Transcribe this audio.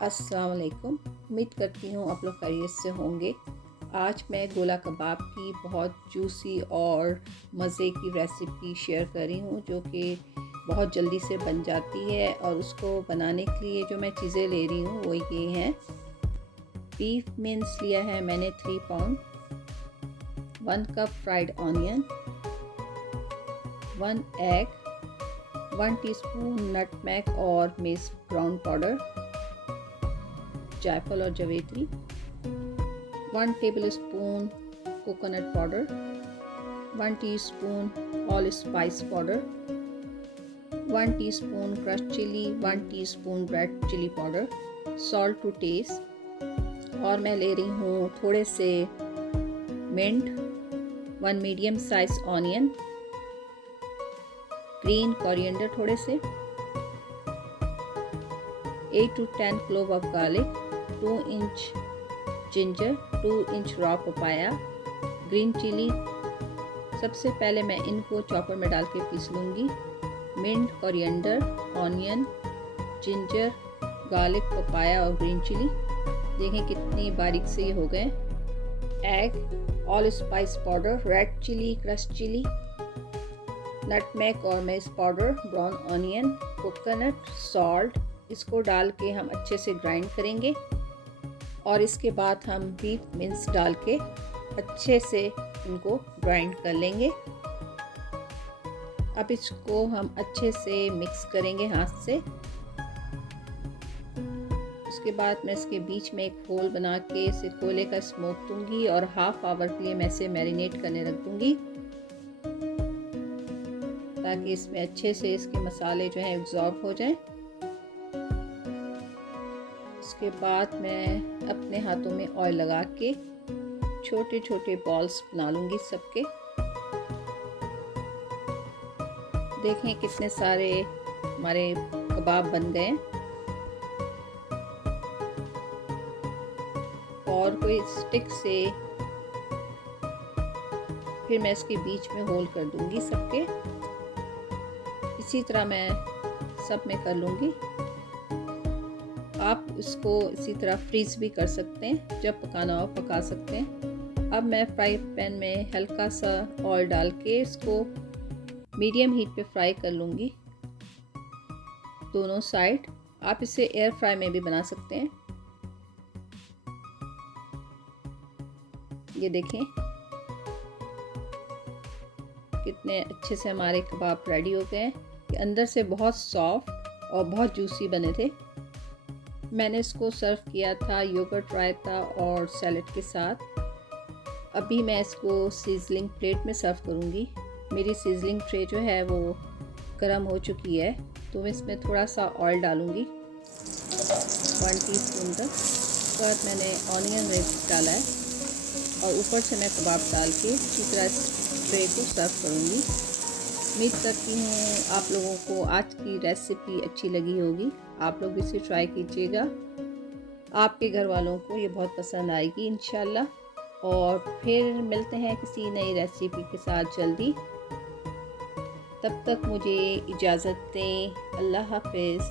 अस्सलाम वालेकुम। उम्मीद करती हूँ आप लोग खैरियत से होंगे। आज मैं गोला कबाब की बहुत जूसी और मज़े की रेसिपी शेयर कर रही हूँ, जो कि बहुत जल्दी से बन जाती है। और उसको बनाने के लिए जो मैं चीज़ें ले रही हूँ वो ये हैं। बीफ मिन्स लिया है मैंने 3 pound, 1 cup fried onion, 1 egg, 1 teaspoon nutmeg और मेस ब्राउन पाउडर, जायफल और जवेत्री, 1 tablespoon coconut powder, 1 teaspoon all spice powder, 1 teaspoon crush chilli, 1 teaspoon red chilli powder, salt to taste. और मैं ले रही हूँ थोड़े से mint, 1 medium size onion, green coriander थोड़े से, 8 to 10 clove of garlic, 2 inch ginger, 2 inch raw papaya, green chilli. सबसे पहले मैं इनको चॉपर में डाल के पीस लूँगी। Mint, coriander, onion, ginger, garlic, papaya और ग्रीन चिली, देखें कितनी बारीक से ये हो गए। Egg, all spice powder, red chilli, crush chilli, nutmeg और mace powder, brown onion, coconut, salt, इसको डाल के हम अच्छे से ग्राइंड करेंगे। और इसके बाद हम बीफ मिन्स डाल के अच्छे से इनको ग्राइंड कर लेंगे। अब इसको हम अच्छे से मिक्स करेंगे हाथ से। उसके बाद मैं इसके बीच में एक होल बना के इसे कोयले का स्मोक दूंगी और हाफ आवर के लिए मैं इसे मैरिनेट करने रख दूंगी, ताकि इसमें अच्छे से इसके मसाले जो हैं एब्जॉर्ब हो जाएं। उसके बाद मैं अपने हाथों में ऑयल लगा के छोटे छोटे बॉल्स बना लूँगी सबके। देखें कितने सारे हमारे कबाब बन गए। और कोई स्टिक से फिर मैं इसके बीच में होल कर दूँगी सबके। इसी तरह मैं सब में कर लूँगी। आप इसको इसी तरह फ्रीज भी कर सकते हैं, जब पकाना हो पका सकते हैं। अब मैं फ्राई पैन में हल्का सा ऑयल डाल के इसको मीडियम हीट पे फ्राई कर लूँगी दोनों साइड। आप इसे एयर फ्राई में भी बना सकते हैं। ये देखें कितने अच्छे से हमारे कबाब रेडी हो गए हैं। कि अंदर से बहुत सॉफ्ट और बहुत जूसी बने थे। मैंने इसको सर्व किया था योगर्ट, रायता और सैलेड के साथ। अभी मैं इसको सीजलिंग प्लेट में सर्व करूँगी। मेरी सीजलिंग ट्रे जो है वो गर्म हो चुकी है, तो मैं इसमें थोड़ा सा ऑयल डालूँगी, 1 टीस्पून तक। उसके बाद मैंने ऑनियन रिंग्स डाला है और ऊपर से मैं कबाब डाल के अच्छी तरह इस ट्रे को सर्व करूँगी। उम्मीद करती हूँ आप लोगों को आज की रेसिपी अच्छी लगी होगी। आप लोग इसे ट्राई कीजिएगा, आपके घर वालों को ये बहुत पसंद आएगी इंशाल्लाह। और फिर मिलते हैं किसी नई रेसिपी के साथ जल्दी। तब तक मुझे इजाज़त दें। अल्लाह हाफ़िज़।